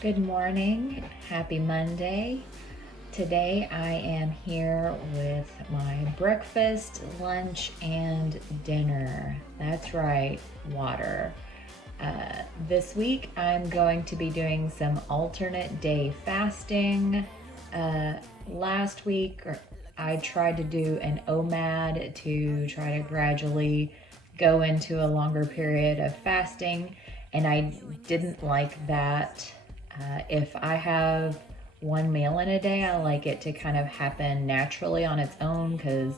Good morning. Happy Monday. Today I am here with my breakfast, lunch, and dinner. That's right, water. This week I'm going to be doing some alternate day fasting. Last week I tried to do an OMAD to try to gradually go into a longer period of fasting, and I didn't like that. If I have one meal in a day, I like it to kind of happen naturally on its own because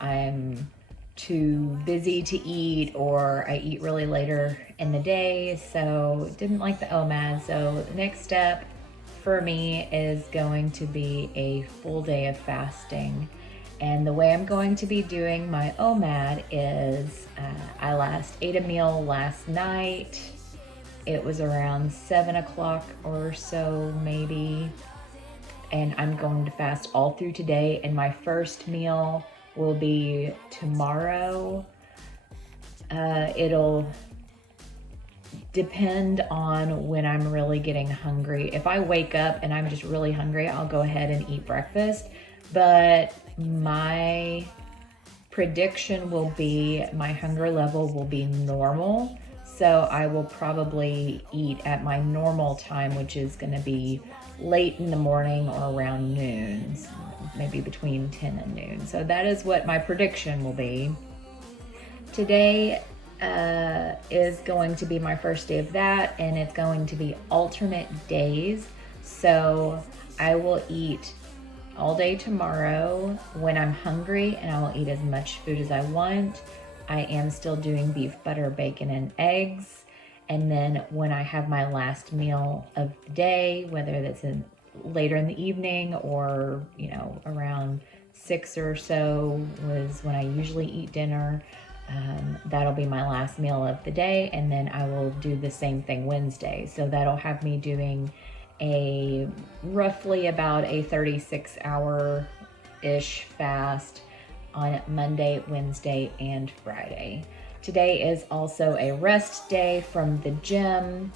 I'm too busy to eat, or I eat really later in the day. So didn't like the OMAD. So the next step for me is going to be a full day of fasting. And the way I'm going to be doing my OMAD is I ate a meal last night. It was around 7 o'clock or so, maybe. And I'm going to fast all through today. And my first meal will be tomorrow. It'll depend on when I'm really getting hungry. If I wake up and I'm just really hungry, I'll go ahead and eat breakfast. But my prediction will be my hunger level will be normal. So I will probably eat at my normal time, which is going to be late in the morning or around noon, maybe between 10 and noon. So that is what my prediction will be. Today is going to be my first day of that, and it's going to be alternate days. So I will eat all day tomorrow when I'm hungry, and I will eat as much food as I want. I am still doing beef, butter, bacon, and eggs. And then when I have my last meal of the day, whether that's later in the evening or, around 6 or so was when I usually eat dinner. That'll be my last meal of the day. And then I will do the same thing Wednesday. So that'll have me doing roughly about a 36-hour-ish fast on Monday, Wednesday, and Friday. Today is also a rest day from the gym.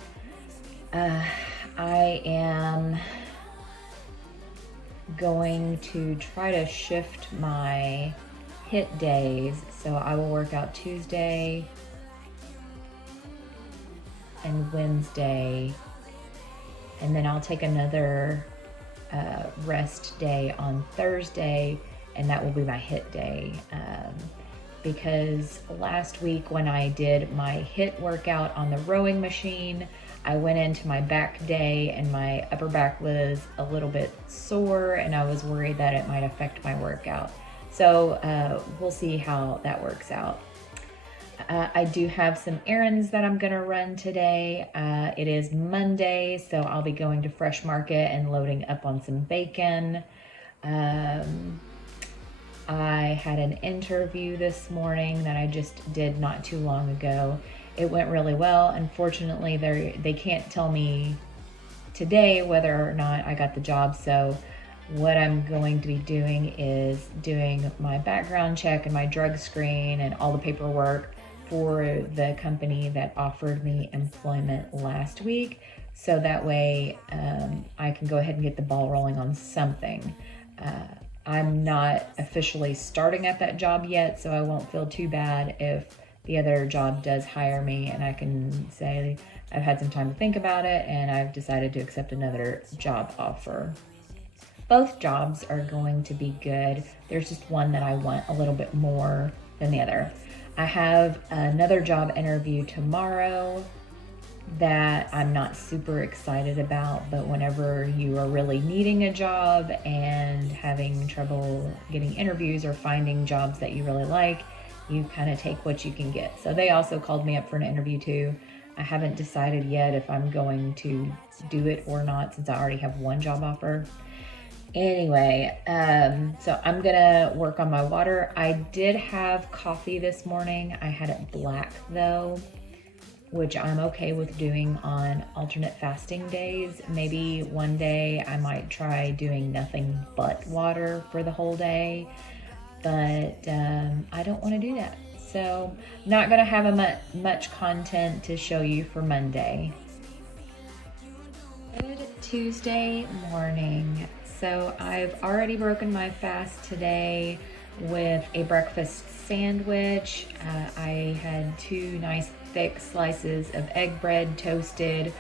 I am going to try to shift my HIIT days. So I will work out Tuesday and Wednesday, and then I'll take another rest day on Thursday, and that will be my HIIT day. Because last week when I did my HIIT workout on the rowing machine, I went into my back day and my upper back was a little bit sore, and I was worried that it might affect my workout. So we'll see how that works out. I do have some errands that I'm gonna run today. It is Monday, so I'll be going to Fresh Market and loading up on some bacon. I had an interview this morning that I just did not too long ago. It went really well. Unfortunately, they can't tell me today whether or not I got the job. So what I'm going to be doing is doing my background check and my drug screen and all the paperwork for the company that offered me employment last week. So that way I can go ahead and get the ball rolling on something. I'm not officially starting at that job yet, so I won't feel too bad if the other job does hire me, and I can say I've had some time to think about it and I've decided to accept another job offer. Both jobs are going to be good. There's just one that I want a little bit more than the other. I have another job interview tomorrow that I'm not super excited about, but whenever you are really needing a job and having trouble getting interviews or finding jobs that you really like, you kind of take what you can get. So they also called me up for an interview too. I haven't decided yet if I'm going to do it or not, since I already have one job offer. Anyway, so I'm gonna work on my water. I did have coffee this morning. I had it black though, which I'm okay with doing on alternate fasting days. Maybe one day I might try doing nothing but water for the whole day, but I don't want to do that. So not going to have much content to show you for Monday. Good Tuesday morning. So I've already broken my fast today with a breakfast sandwich. I had 2 nice thick slices of egg bread toasted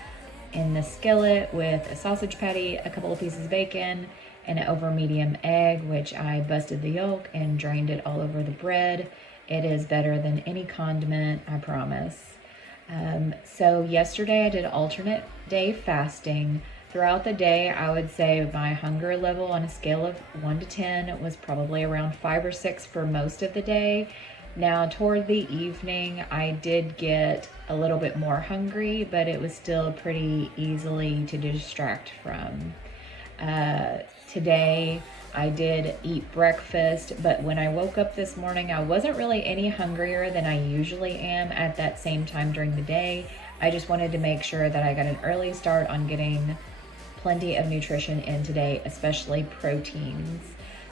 in the skillet with a sausage patty, a couple of pieces of bacon, and an over medium egg, which I busted the yolk and drained it all over the bread. It is better than any condiment, I promise. So yesterday I did alternate day fasting. Throughout the day, I would say my hunger level on a scale of 1 to 10 was probably around 5 or 6 for most of the day. Now, toward the evening, I did get a little bit more hungry, but it was still pretty easily to distract from. Today, I did eat breakfast, but when I woke up this morning, I wasn't really any hungrier than I usually am at that same time during the day. I just wanted to make sure that I got an early start on getting plenty of nutrition in today, especially proteins.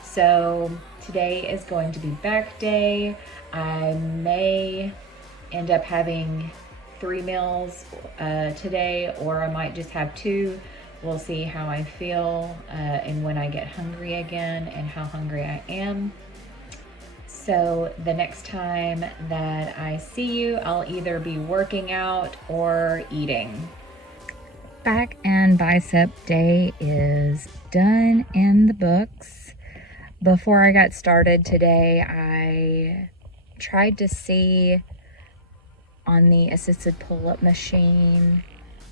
So today is going to be back day. I may end up having 3 meals today, or I might just have 2. We'll see how I feel and when I get hungry again and how hungry I am. So the next time that I see you, I'll either be working out or eating. Back and bicep day is done in the books. Before I got started today, I tried to see on the assisted pull-up machine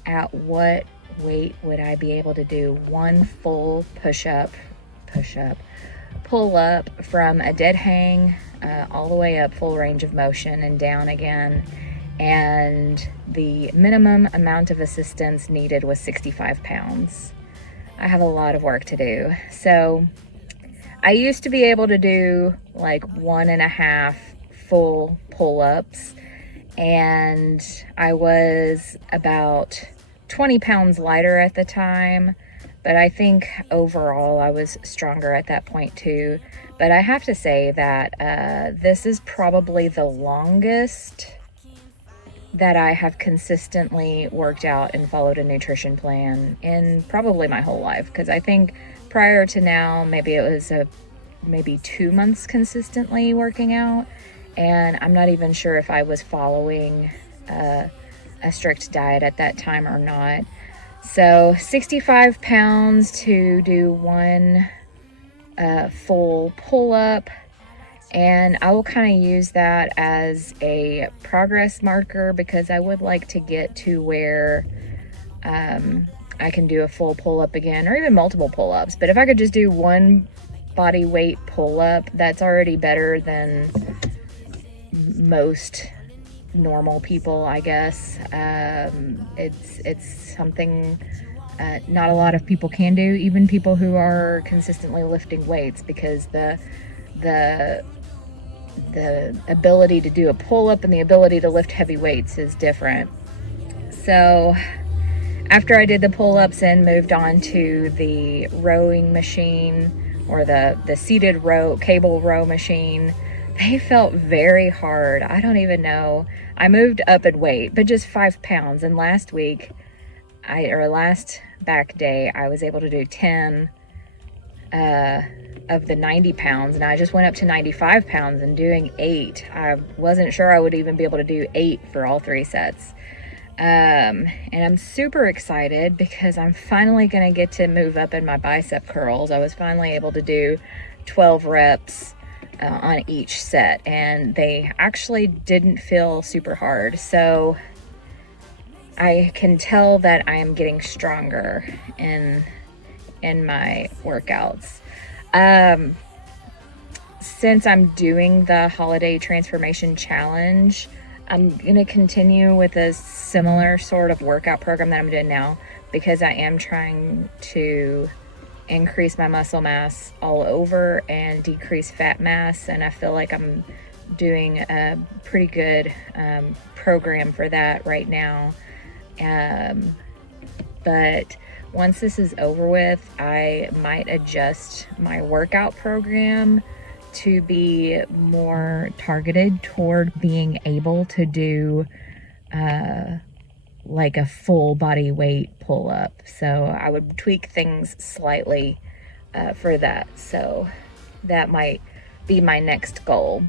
at what weight would I be able to do one full pull up from a dead hang all the way up, full range of motion, and down again. And the minimum amount of assistance needed was 65 pounds. I have a lot of work to do. So I used to be able to do like 1.5 full pull-ups, and I was about 20 pounds lighter at the time, but I think overall I was stronger at that point too. But I have to say that this is probably the longest that I have consistently worked out and followed a nutrition plan in probably my whole life, because I think prior to now, maybe it was maybe 2 months consistently working out, and I'm not even sure if I was following a strict diet at that time or not. So 65 pounds to do one full pull-up, and I will kind of use that as a progress marker, because I would like to get to where I can do a full pull-up again, or even multiple pull-ups. But if I could just do one body weight pull-up, that's already better than most normal people, I guess. It's something not a lot of people can do, even people who are consistently lifting weights, because the ability to do a pull-up and the ability to lift heavy weights is different. So after I did the pull-ups and moved on to the rowing machine, or the seated cable row machine, they felt very hard. I don't even know. I moved up in weight, but just 5 pounds. And last back day, I was able to do 10 of the 90 pounds, and I just went up to 95 pounds and doing 8. I wasn't sure I would even be able to do 8 for all 3 sets. And I'm super excited because I'm finally going to get to move up in my bicep curls. I was finally able to do 12 reps on each set, and they actually didn't feel super hard. So I can tell that I am getting stronger in my workouts. Since I'm doing the holiday transformation challenge, I'm going to continue with a similar sort of workout program that I'm doing now, because I am trying to increase my muscle mass all over and decrease fat mass. And I feel like I'm doing a pretty good program for that right now. But once this is over with, I might adjust my workout program to be more targeted toward being able to do like a full body weight pull-up. So I would tweak things slightly for that. So that might be my next goal.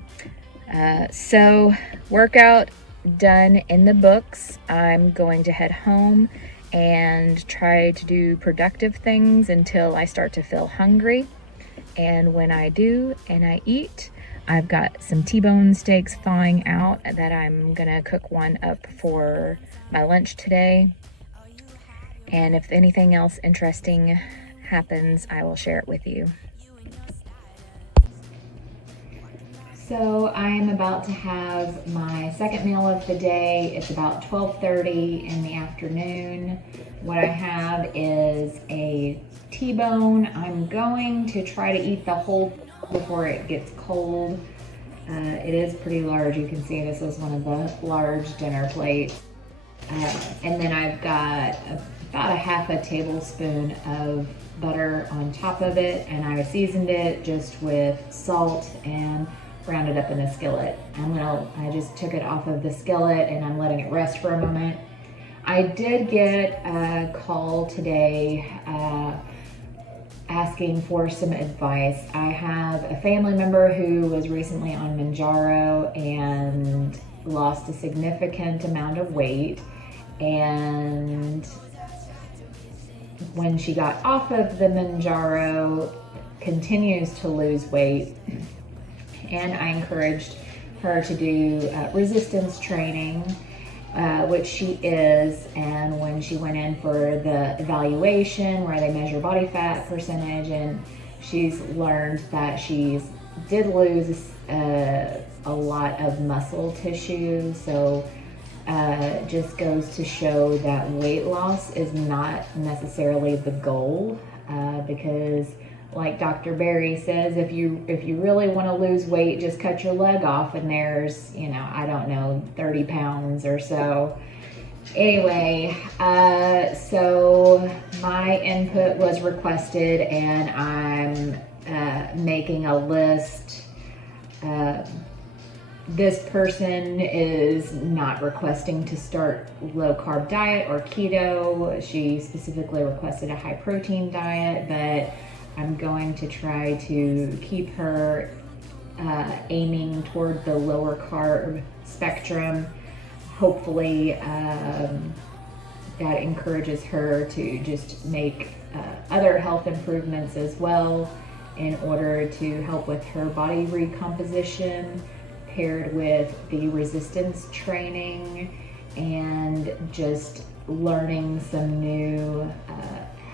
So workout done in the books. I'm going to head home and try to do productive things until I start to feel hungry. And when I do and I eat, I've got some T-bone steaks thawing out that I'm gonna cook one up for my lunch today. And if anything else interesting happens, I will share it with you. So I am about to have my second meal of the day. It's about 12:30 in the afternoon. What I have is a T-bone. I'm going to try to eat the whole before it gets cold. It is pretty large. You can see this is one of the large dinner plates. And then I've got about a half a tablespoon of butter on top of it, and I seasoned it just with salt and browned it up in a skillet. I just took it off of the skillet and I'm letting it rest for a moment. I did get a call today asking for some advice. I have a family member who was recently on Manjaro and lost a significant amount of weight, and when she got off of the Manjaro, continues to lose weight. And I encouraged her to do resistance training, which she is. And when she went in for the evaluation where they measure body fat percentage, and she's learned that she's did lose a lot of muscle tissue. So just goes to show that weight loss is not necessarily the goal, because like Dr. Berry says, if you really want to lose weight, just cut your leg off and there's, I don't know, 30 pounds or so. Anyway, so my input was requested and I'm making a list. This person is not requesting to start low carb diet or keto. She specifically requested a high protein diet, but I'm going to try to keep her aiming toward the lower carb spectrum. Hopefully that encourages her to just make other health improvements as well in order to help with her body recomposition, paired with the resistance training and just learning some new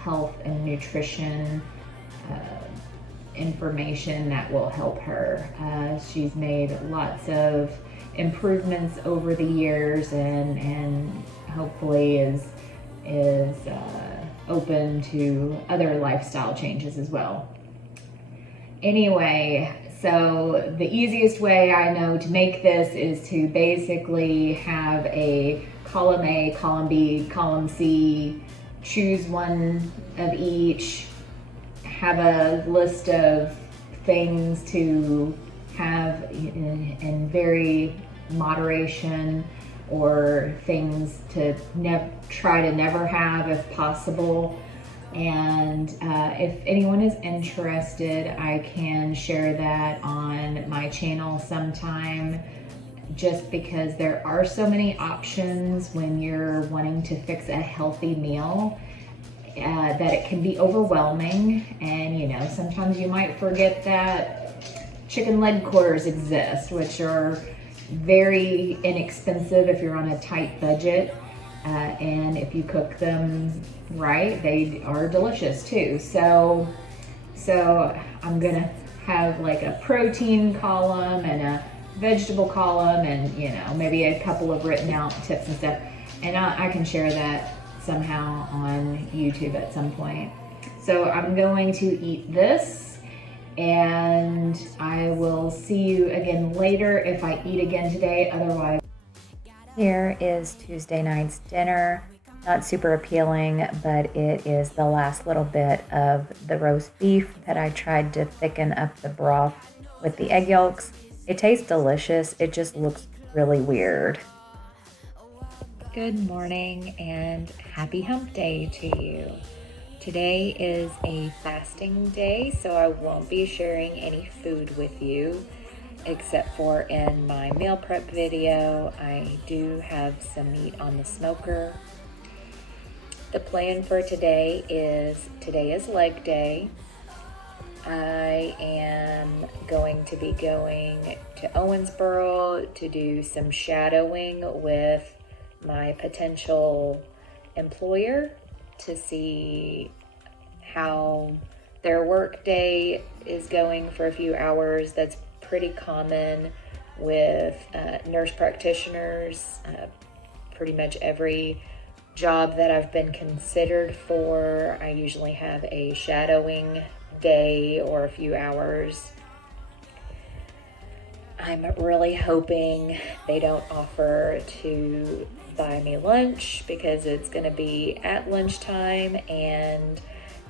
health and nutrition information that will help her. She's made lots of improvements over the years and hopefully is open to other lifestyle changes as well. Anyway, so the easiest way I know to make this is to basically have a column A, column B, column C, choose one of each, have a list of things to have in very moderation, or things to try to never have if possible. And if anyone is interested, I can share that on my channel sometime, just because there are so many options when you're wanting to fix a healthy meal. That it can be overwhelming, and sometimes you might forget that chicken leg quarters exist, which are very inexpensive if you're on a tight budget, and if you cook them right, they are delicious too. So I'm gonna have like a protein column and a vegetable column, and maybe a couple of written out tips and stuff, and I can share that somehow on YouTube at some point. So I'm going to eat this, and I will see you again later if I eat again today. Otherwise, here is Tuesday night's dinner. Not super appealing, but it is the last little bit of the roast beef that I tried to thicken up the broth with the egg yolks. It tastes delicious. It just looks really weird. Good morning and happy hump day to you. Today is a fasting day, so I won't be sharing any food with you, except for in my meal prep video, I do have some meat on the smoker. The plan for today is leg day. I am going to be going to Owensboro to do some shadowing with my potential employer to see how their work day is going for a few hours. That's pretty common with nurse practitioners. Pretty much every job that I've been considered for, I usually have a shadowing day or a few hours. I'm really hoping they don't offer to buy me lunch because it's going to be at lunchtime and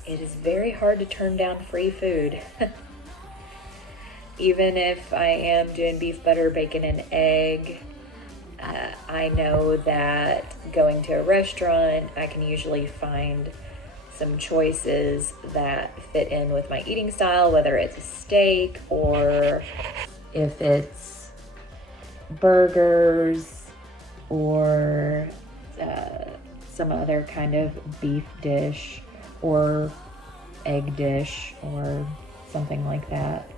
it is very hard to turn down free food. Even if I am doing beef, butter, bacon, and egg, I know that going to a restaurant, I can usually find some choices that fit in with my eating style, whether it's a steak or if it's burgers or some other kind of beef dish or egg dish or something like that.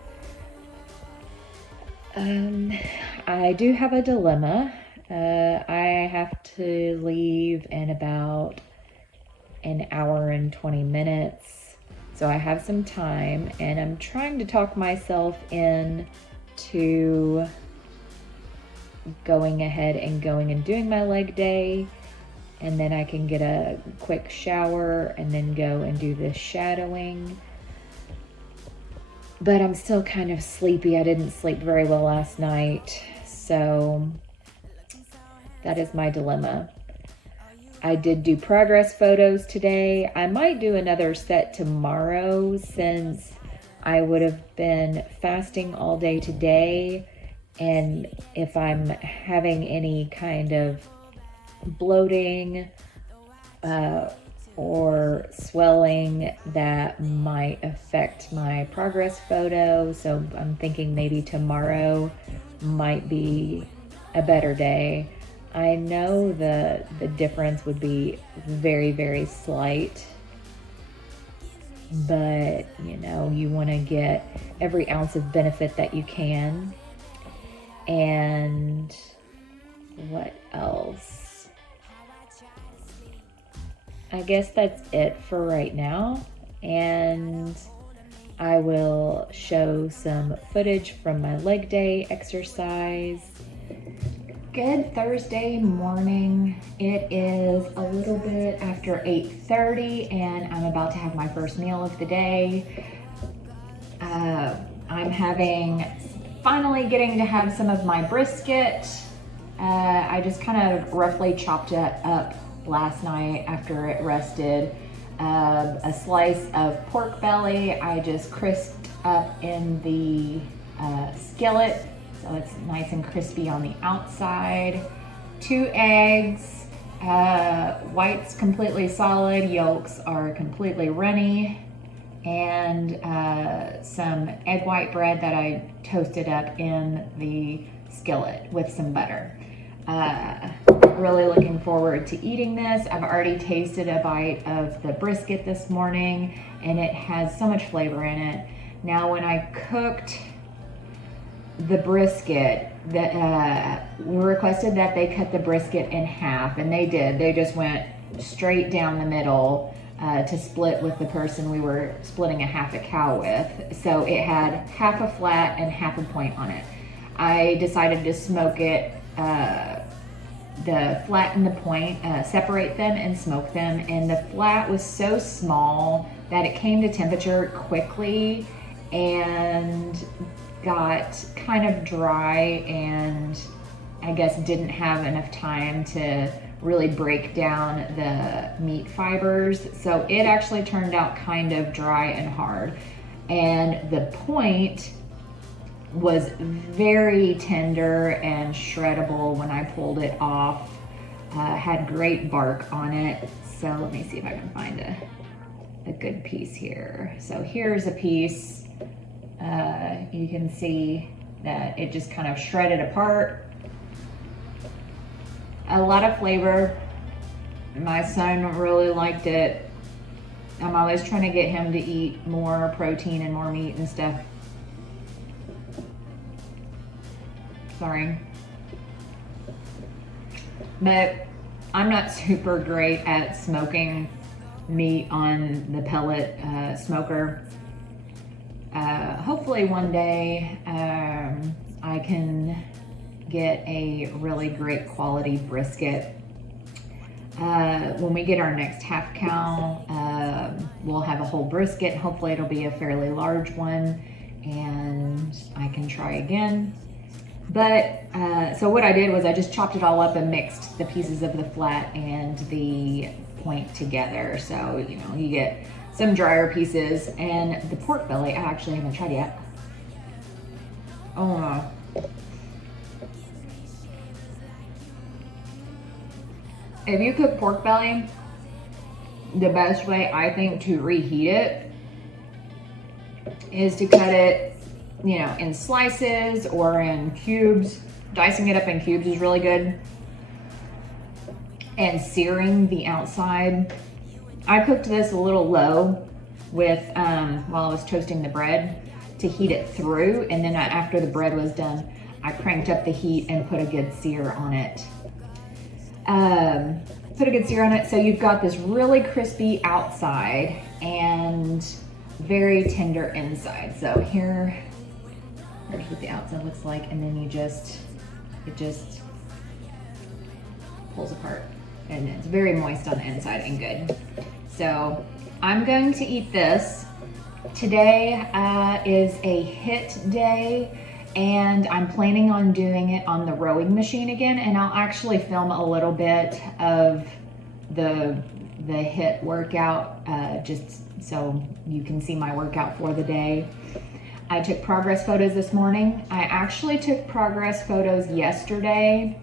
I do have a dilemma. I have to leave in about an hour and 20 minutes. So I have some time and I'm trying to talk myself into going ahead and doing my leg day. And then I can get a quick shower and then go and do this shadowing. But I'm still kind of sleepy. I didn't sleep very well last night. So that is my dilemma. I did do progress photos today. I might do another set tomorrow since I would have been fasting all day today. And if I'm having any kind of bloating or swelling, that might affect my progress photo. So I'm thinking maybe tomorrow might be a better day. I know the difference would be very, very slight, but you know, you want to get every ounce of benefit that you can. And what else? I guess that's it for right now. And I will show some footage from my leg day exercise. Good Thursday morning. It is a little bit after 8:30 and I'm about to have my first meal of the day. I'm finally getting to have some of my brisket. I just kind of roughly chopped it up last night after it rested. A slice of pork belly I just crisped up in the skillet, so it's nice and crispy on the outside. 2 eggs, whites completely solid, yolks are completely runny, and some egg white bread that I toasted up in the skillet with some butter. Really looking forward to eating this. I've already tasted a bite of the brisket this morning and it has so much flavor in it. Now when I cooked the brisket, we requested that they cut the brisket in half, and they did. They just went straight down the middle to split with the person we were splitting a half a cow with. So it had half a flat and half a point on it. I decided to smoke it, the flat and the point, separate them and smoke them. And the flat was so small that it came to temperature quickly and got kind of dry, and I guess didn't have enough time to really break down the meat fibers. So it actually turned out kind of dry and hard. And the point was very tender and shreddable when I pulled it off. Had great bark on it. So let me see if I can find a good piece here. So here's a piece. You can see that it just kind of shredded apart. A lot of flavor. My son really liked it. I'm always trying to get him to eat more protein and more meat and stuff. Sorry. But I'm not super great at smoking meat on the pellet smoker. Hopefully one day I can get a really great quality brisket. When we get our next half cow, we'll have a whole brisket. Hopefully it'll be a fairly large one and I can try again. But so what I did was I just chopped it all up and mixed the pieces of the flat and the point together. So, you know, you get some drier pieces, and the pork belly I actually haven't tried yet. Oh no. If you cook pork belly, the best way I think to reheat it is to cut it, you know, in slices or in cubes. Dicing it up in cubes is really good. And searing the outside. I cooked this a little low with while I was toasting the bread to heat it through, and then after the bread was done, I cranked up the heat and put a good sear on it. So you've got this really crispy outside and very tender inside. So here's what the outside looks like, and then it just pulls apart, and it's very moist on the inside and good. So I'm going to eat this. Today is a HIIT day, and I'm planning on doing it on the rowing machine again, and I'll actually film a little bit of the HIIT workout just so you can see my workout for the day. I took progress photos this morning. I actually took progress photos yesterday,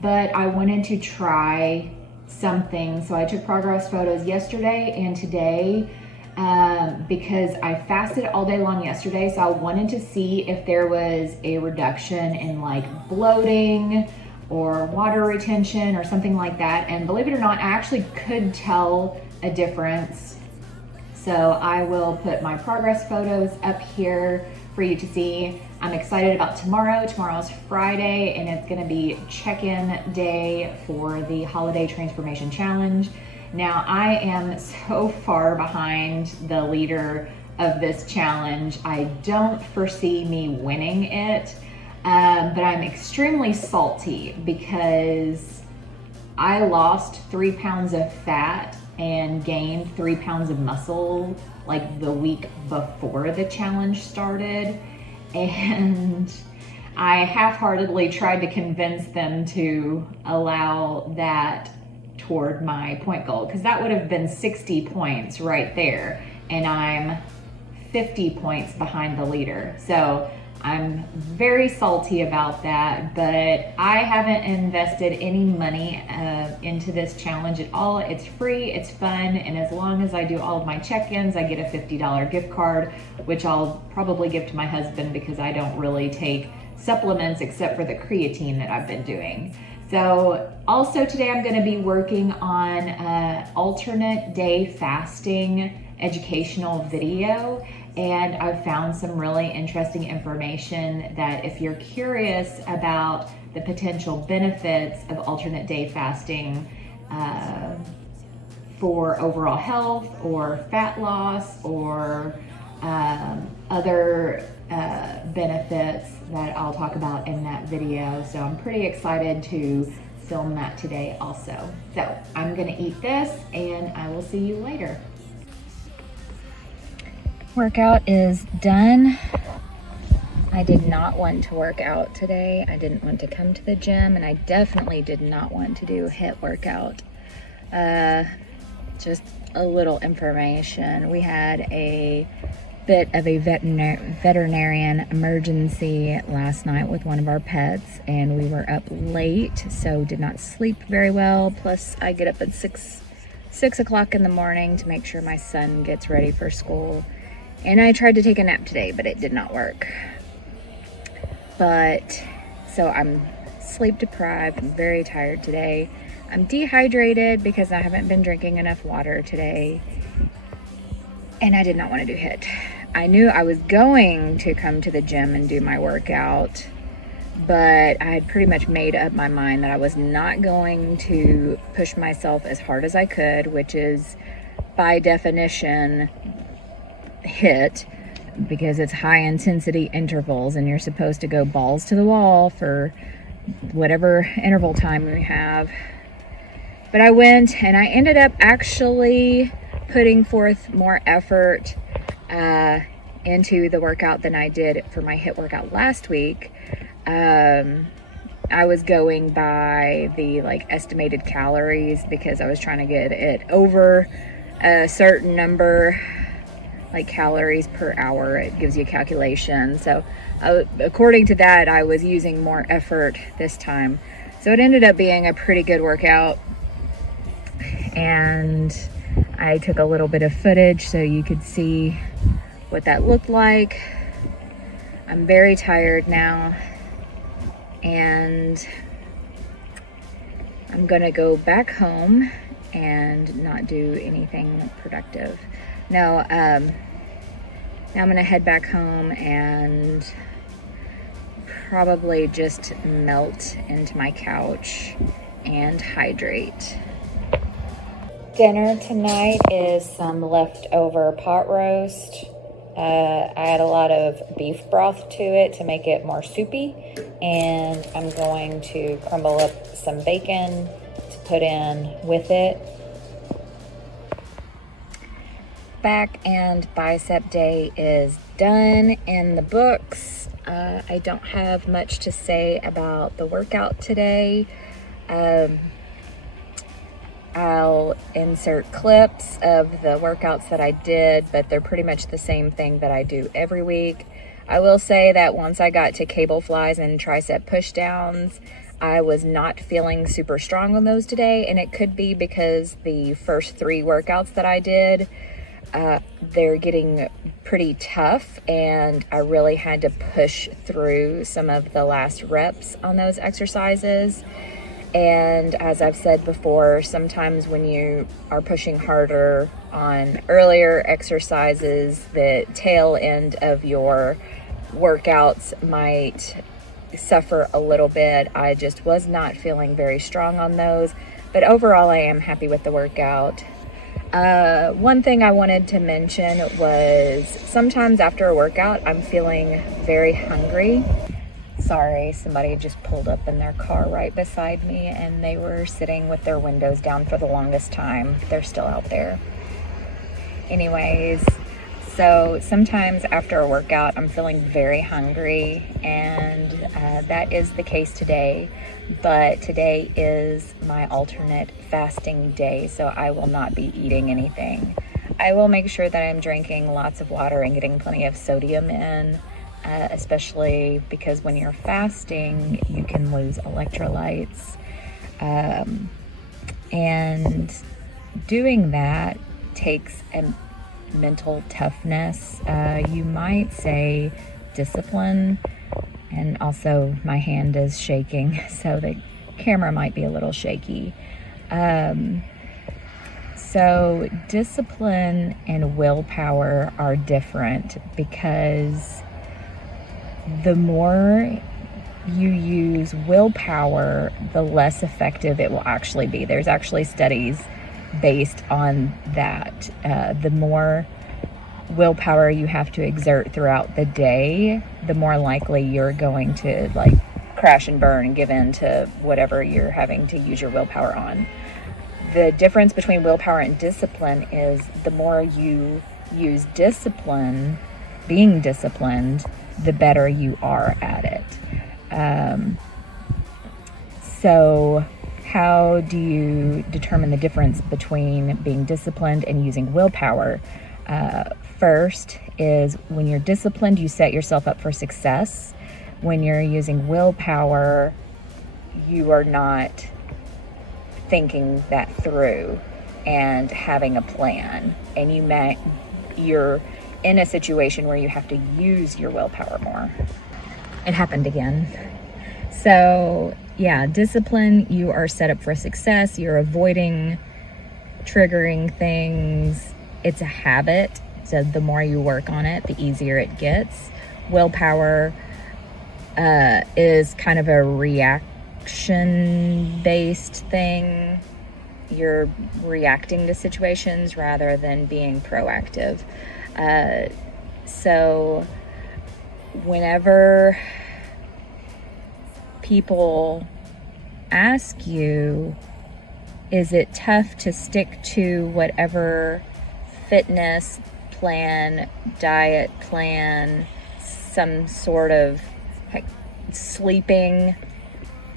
but I wanted to try something. So I took progress photos yesterday and today because I fasted all day long yesterday. So I wanted to see if there was a reduction in like bloating or water retention or something like that. And believe it or not, I actually could tell a difference. So I will put my progress photos up here for you to see. I'm excited about tomorrow. Tomorrow's Friday, and it's gonna be check-in day for the Holiday Transformation Challenge. Now, I am so far behind the leader of this challenge. I don't foresee me winning it, but I'm extremely salty because I lost 3 pounds of fat and gained 3 pounds of muscle like the week before the challenge started. And I half-heartedly tried to convince them to allow that toward my point goal, because that would have been 60 points right there. And I'm 50 points behind the leader. So I'm very salty about that, but I haven't invested any money into this challenge at all. It's free, it's fun, and as long as I do all of my check-ins, I get a $50 gift card, which I'll probably give to my husband because I don't really take supplements except for the creatine that I've been doing. So also today I'm gonna be working on alternate day fasting educational video. And I've found some really interesting information that if you're curious about the potential benefits of alternate day fasting for overall health or fat loss or other benefits that I'll talk about in that video. So I'm pretty excited to film that today also. So I'm gonna eat this and I will see you later. Workout is done. I did not want to work out today. I didn't want to come to the gym, and I definitely did not want to do a HIIT workout. Just a little information. We had a bit of a veterinarian emergency last night with one of our pets, and we were up late, so did not sleep very well. Plus I get up at 6 o'clock in the morning to make sure my son gets ready for school, and I tried to take a nap today, but it did not work. But so I'm sleep deprived. I'm very tired today. I'm dehydrated because I haven't been drinking enough water today, and I did not want to do HIIT. I knew I was going to come to the gym and do my workout, but I had pretty much made up my mind that I was not going to push myself as hard as I could, which is by definition HIIT, because it's high intensity intervals and you're supposed to go balls to the wall for whatever interval time we have. But I went and I ended up actually putting forth more effort into the workout than I did for my HIIT workout last week. I was going by the estimated calories because I was trying to get it over a certain number, like calories per hour. It gives you a calculation. So according to that, I was using more effort this time. So it ended up being a pretty good workout. And I took a little bit of footage so you could see what that looked like. I'm very tired now, and I'm gonna go back home and not do anything productive. Now I'm gonna head back home and probably just melt into my couch and hydrate. Dinner tonight is some leftover pot roast. I add a lot of beef broth to it to make it more soupy, and I'm going to crumble up some bacon to put in with it. Back and bicep day is done in the books. I don't have much to say about the workout today. I'll insert clips of the workouts that I did, but they're pretty much the same thing that I do every week. I will say that once I got to cable flies and tricep push downs, I was not feeling super strong on those today, and it could be because the first 3 workouts that I did, they're getting pretty tough, and I really had to push through some of the last reps on those exercises. And as I've said before, sometimes when you are pushing harder on earlier exercises, the tail end of your workouts might suffer a little bit. I just was not feeling very strong on those, but overall I am happy with the workout. One thing I wanted to mention was sometimes after a workout, I'm feeling very hungry. Sorry, somebody just pulled up in their car right beside me, and they were sitting with their windows down for the longest time. They're still out there. Anyways, so sometimes after a workout, I'm feeling very hungry, and that is the case today. But today is my alternate fasting day, so I will not be eating anything. I will make sure that I'm drinking lots of water and getting plenty of sodium in. Especially because when you're fasting, you can lose electrolytes. And doing that takes a mental toughness. You might say discipline, and also my hand is shaking, so the camera might be a little shaky. So discipline and willpower are different, because the more you use willpower, the less effective it will actually be. There's actually studies based on that. The more willpower you have to exert throughout the day, the more likely you're going to crash and burn and give in to whatever you're having to use your willpower on. The difference between willpower and discipline is the more you use discipline, being disciplined, the better you are at it. So how do you determine the difference between being disciplined and using willpower? First is when you're disciplined, you set yourself up for success. When you're using willpower, you are not thinking that through and having a plan, and you're in a situation where you have to use your willpower more. It happened again. So yeah, discipline, you are set up for success. You're avoiding triggering things. It's a habit, so the more you work on it, the easier it gets. Willpower is kind of a reaction-based thing. You're reacting to situations rather than being proactive. So whenever people ask you, is it tough to stick to whatever fitness plan, diet plan, some sort of sleeping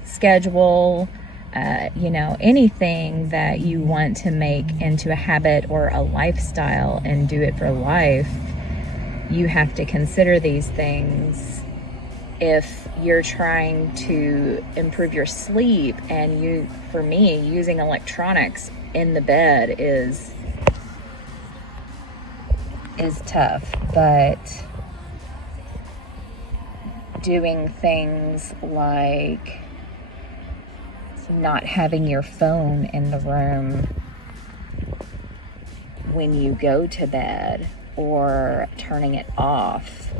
schedule, anything that you want to make into a habit or a lifestyle and do it for life, you have to consider these things. If you're trying to improve your sleep, and for me, using electronics in the bed is tough, but doing things like not having your phone in the room when you go to bed or turning it off,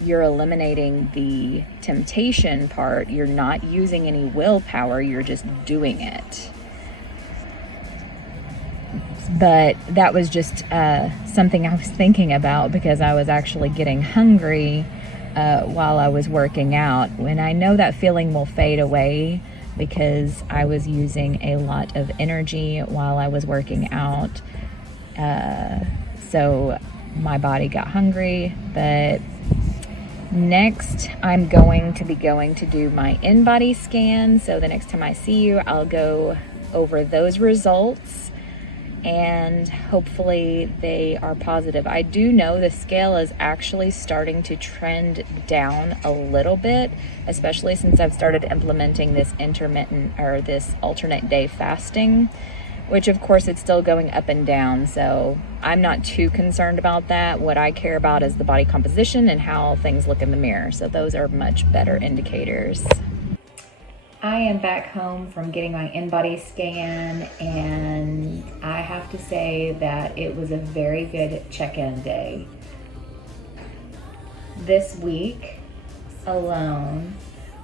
you're eliminating the temptation part. You're not using any willpower, you're just doing it. But that was just something I was thinking about, because I was actually getting hungry while I was working out. When I know that feeling will fade away, because I was using a lot of energy while I was working out. So my body got hungry. But next, I'm going to do my InBody scan. So the next time I see you, I'll go over those results, and hopefully they are positive. I do know the scale is actually starting to trend down a little bit, especially since I've started implementing this this alternate day fasting, which of course it's still going up and down. So I'm not too concerned about that. What I care about is the body composition and how things look in the mirror. So those are much better indicators. I am back home from getting my InBody scan, and I have to say that it was a very good check-in day. This week alone,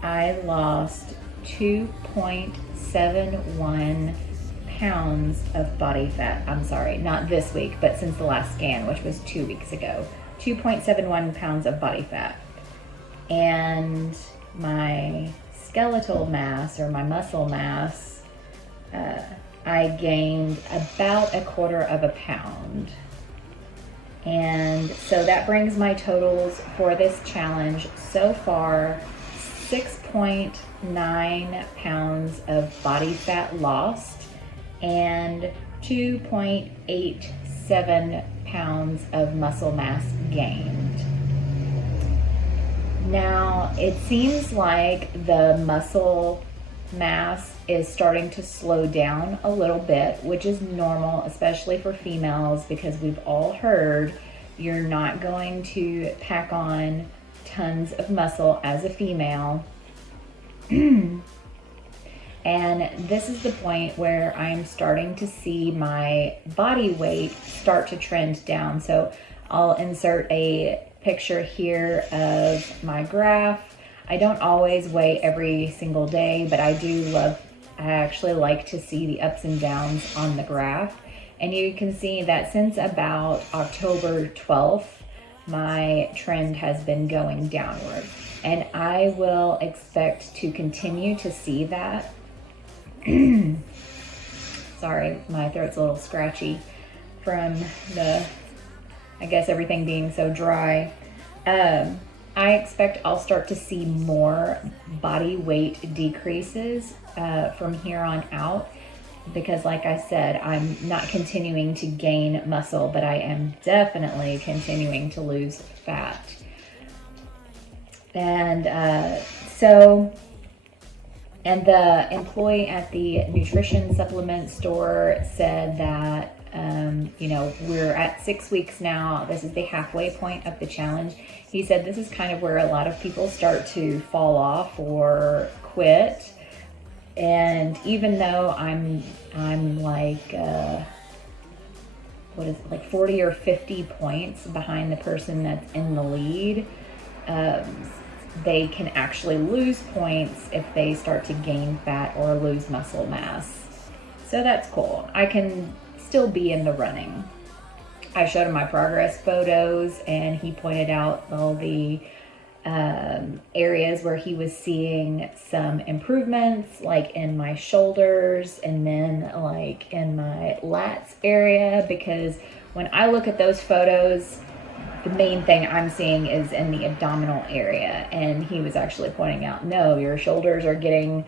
I lost 2.71 pounds of body fat. I'm sorry, not this week, but since the last scan, which was 2 weeks ago. 2.71 pounds of body fat. And my skeletal mass, or my muscle mass, I gained about 1/4 pound. And so that brings my totals for this challenge so far: 6.9 pounds of body fat lost and 2.87 pounds of muscle mass gained. Now, it seems like the muscle mass is starting to slow down a little bit, which is normal, especially for females, because we've all heard you're not going to pack on tons of muscle as a female. And this is the point where I'm starting to see my body weight start to trend down. So I'll insert a picture here of my graph. I don't always weigh every single day, but I actually like to see the ups and downs on the graph. And you can see that since about October 12th, my trend has been going downward. And I will expect to continue to see that. Sorry, my throat's a little scratchy from everything being so dry. I expect I'll start to see more body weight decreases from here on out. because like I said, I'm not continuing to gain muscle, but I am definitely continuing to lose fat. And the employee at the nutrition supplement store said that, we're at 6 weeks now. This is the halfway point of the challenge. He said this is kind of where a lot of people start to fall off or quit. And even though I'm like, what is it, like 40 or 50 points behind the person that's in the lead, they can actually lose points if they start to gain fat or lose muscle mass. So that's cool. I can still be in the running. I showed him my progress photos, and he pointed out all the areas where he was seeing some improvements, like in my shoulders and then like in my lats area, because when I look at those photos, the main thing I'm seeing is in the abdominal area. And he was actually pointing out, no, your shoulders are getting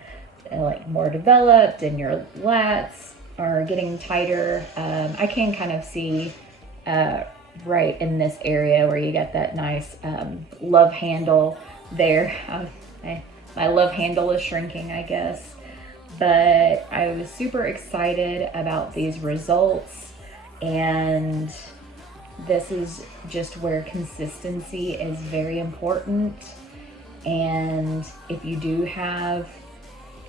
like more developed and your lats are getting tighter. I can kind of see right in this area where you get that nice love handle there. My love handle is shrinking, I guess. But I was super excited about these results, and this is just where consistency is very important. And if you do have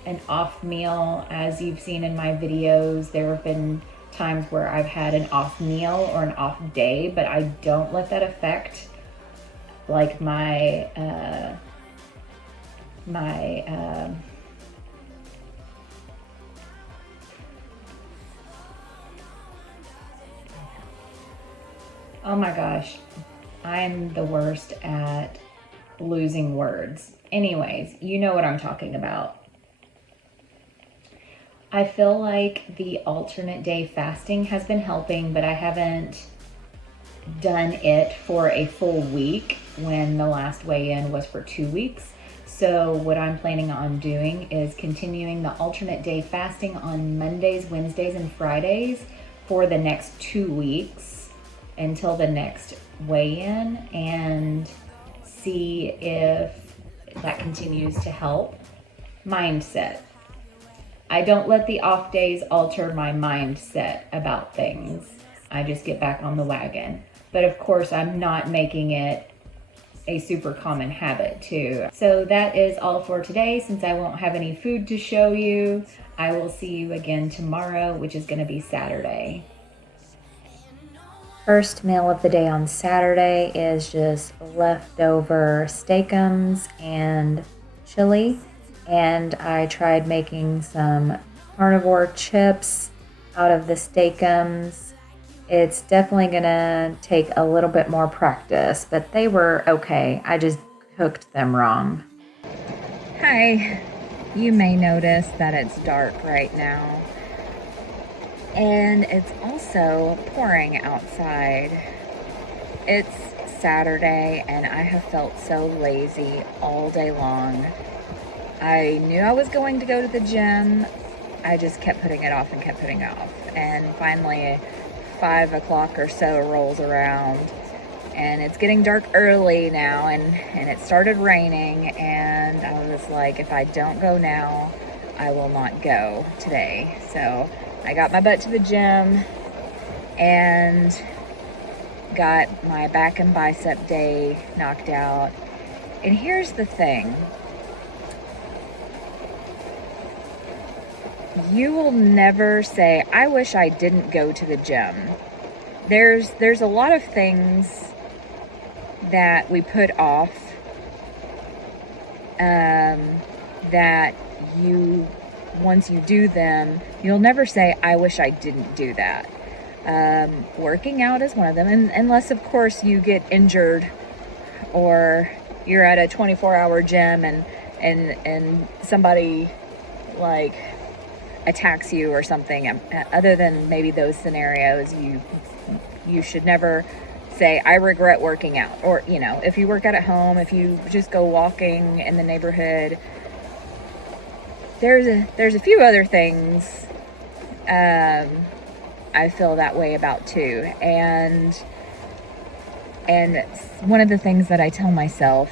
an off meal, as you've seen in my videos, there have been times where I've had an off meal or an off day, but I don't let that affect like my oh my gosh, I'm the worst at losing words. Anyways, you know what I'm talking about. I feel like the alternate day fasting has been helping, but I haven't done it for a full week when the last weigh-in was for 2 weeks. So what I'm planning on doing is continuing the alternate day fasting on Mondays, Wednesdays, and Fridays for the next 2 weeks until the next weigh-in, and see if that continues to help. Mindset. I don't let the off days alter my mindset about things. I just get back on the wagon. But of course, I'm not making it a super common habit too. So that is all for today. Since I won't have any food to show you, I will see you again tomorrow, which is going to be Saturday. First meal of the day on Saturday is just leftover steakums and chili. And I tried making some carnivore chips out of the steakums. It's definitely gonna take a little bit more practice, but they were okay. I just cooked them wrong. Hi, you may notice that it's dark right now. And it's also pouring outside. It's Saturday and I have felt so lazy all day long. I knew I was going to go to the gym. I just kept putting it off and kept putting it off. And finally 5 o'clock or so rolls around and it's getting dark early now, and it started raining, and I was like, if I don't go now, I will not go today. So I got my butt to the gym and got my back and bicep day knocked out. And here's the thing. You will never say, I wish I didn't go to the gym. There's a lot of things that we put off that you, once you do them, you'll never say, I wish I didn't do that. Working out is one of them, and unless of course you get injured or you're at a 24-hour gym and somebody like attacks you or something. Other than maybe those scenarios, you should never say, I regret working out. Or, you know, if you work out at home, if you just go walking in the neighborhood, there's a few other things I feel that way about too. And one of the things that I tell myself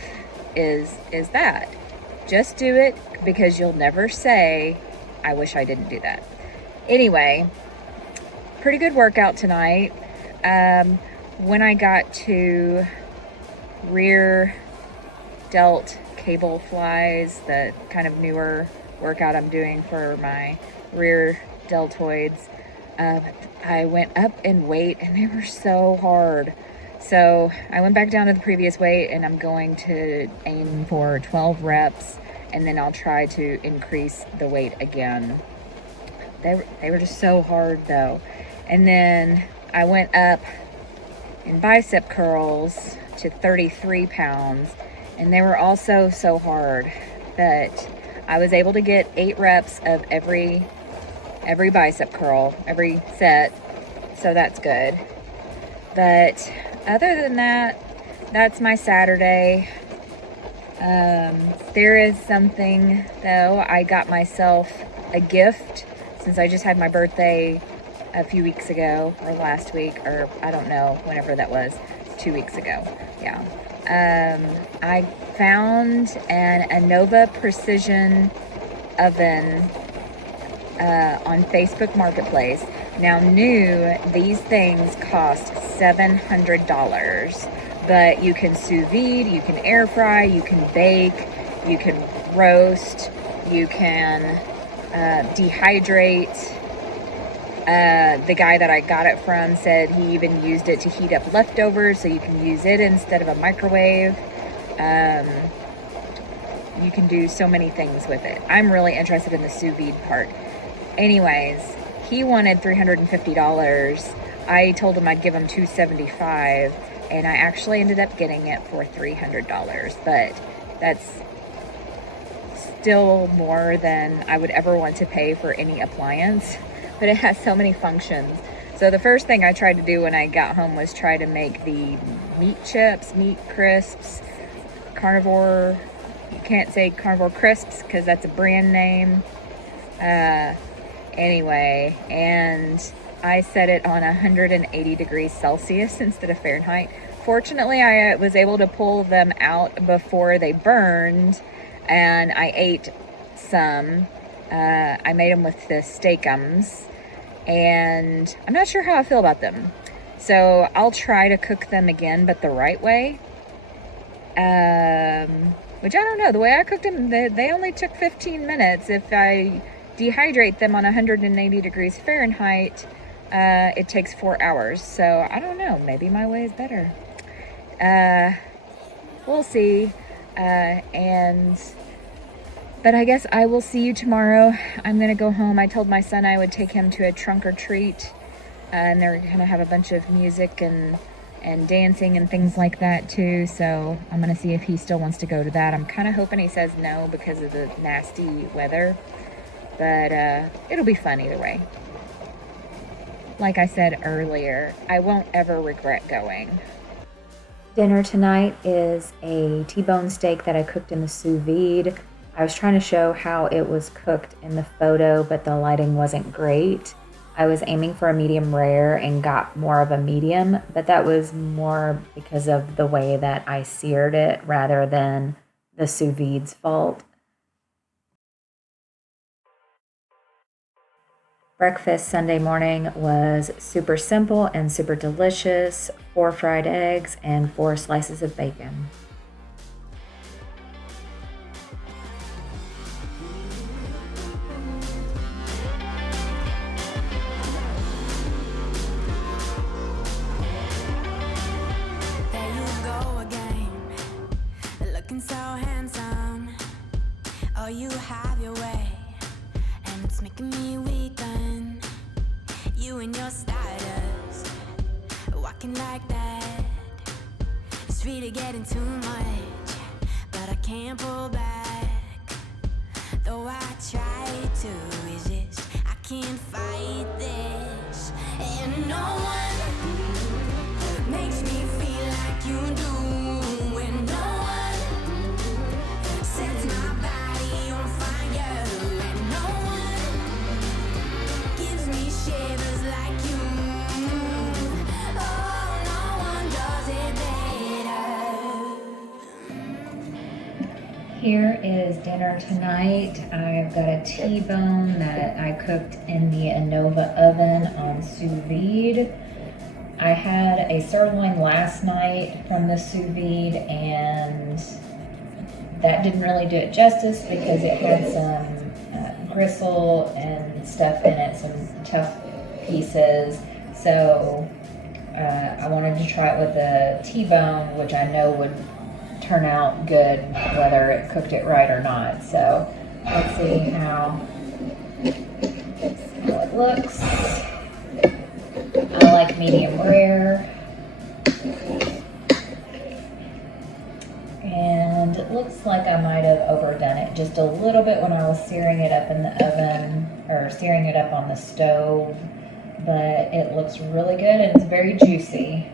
is that just do it, because you'll never say, I wish I didn't do that. Anyway, pretty good workout tonight. When I got to rear delt cable flies, the kind of newer workout I'm doing for my rear deltoids, I went up in weight and they were so hard. So I went back down to the previous weight, and I'm going to aim for 12 reps, and then I'll try to increase the weight again. They were just so hard though. And then I went up in bicep curls to 33 pounds, and they were also so hard, but I was able to get 8 reps of every bicep curl, every set, so that's good. But other than that, that's my Saturday. There is something though. I got myself a gift since I just had my birthday a few weeks ago, or last week, or I don't know, whenever that was, 2 weeks ago. Yeah. I found an Anova precision oven on Facebook Marketplace. Now, new, these things cost $700, but you can sous vide, you can air fry, you can bake, you can roast, you can dehydrate. The guy that I got it from said he even used it to heat up leftovers, so you can use it instead of a microwave. You can do so many things with it. I'm really interested in the sous vide part. Anyways, he wanted $350. I told him I'd give him $275, and I actually ended up getting it for $300, but that's still more than I would ever want to pay for any appliance. But it has so many functions. So the first thing I tried to do when I got home was try to make the meat chips, meat crisps, carnivore. You can't say carnivore crisps because that's a brand name. Anyway, and I set it on 180 degrees Celsius instead of Fahrenheit. Fortunately, I was able to pull them out before they burned, and I ate some. I made them with the steakums, and I'm not sure how I feel about them. So I'll try to cook them again, but the right way. Which I don't know. The way I cooked them, they only took 15 minutes. If I dehydrate them on 180 degrees Fahrenheit, it takes 4 hours. So I don't know. Maybe my way is better. We'll see. But I guess I will see you tomorrow. I'm going to go home. I told my son I would take him to a trunk or treat. And they're going to have a bunch of music and dancing and things like that too. So I'm going to see if he still wants to go to that. I'm kind of hoping he says no because of the nasty weather. But it'll be fun either way. Like I said earlier, I won't ever regret going. Dinner tonight is a T-bone steak that I cooked in the sous vide. I was trying to show how it was cooked in the photo, but the lighting wasn't great. I was aiming for a medium rare and got more of a medium, but that was more because of the way that I seared it rather than the sous vide's fault. Breakfast Sunday morning was super simple and super delicious. 4 fried eggs and 4 slices of bacon. So handsome, oh, you have your way, and it's making me weaken. You and your status, walking like that. It's really getting too much, but I can't pull back. Though I try to resist, I can't fight this. And no one makes me feel like you do. Me Here is dinner tonight. I've got a T-bone that I cooked in the Anova oven on sous vide. I had a sirloin last night from the sous vide, and that didn't really do it justice because it had some gristle and stuff in it, some tough pieces. So I wanted to try it with a T-bone, which I know would turn out good whether it cooked it right or not. So let's see how it looks. I like medium rare. And it looks like I might have overdone it just a little bit when I was searing it up in the oven, or searing it up on the stove, but it looks really good and it's very juicy.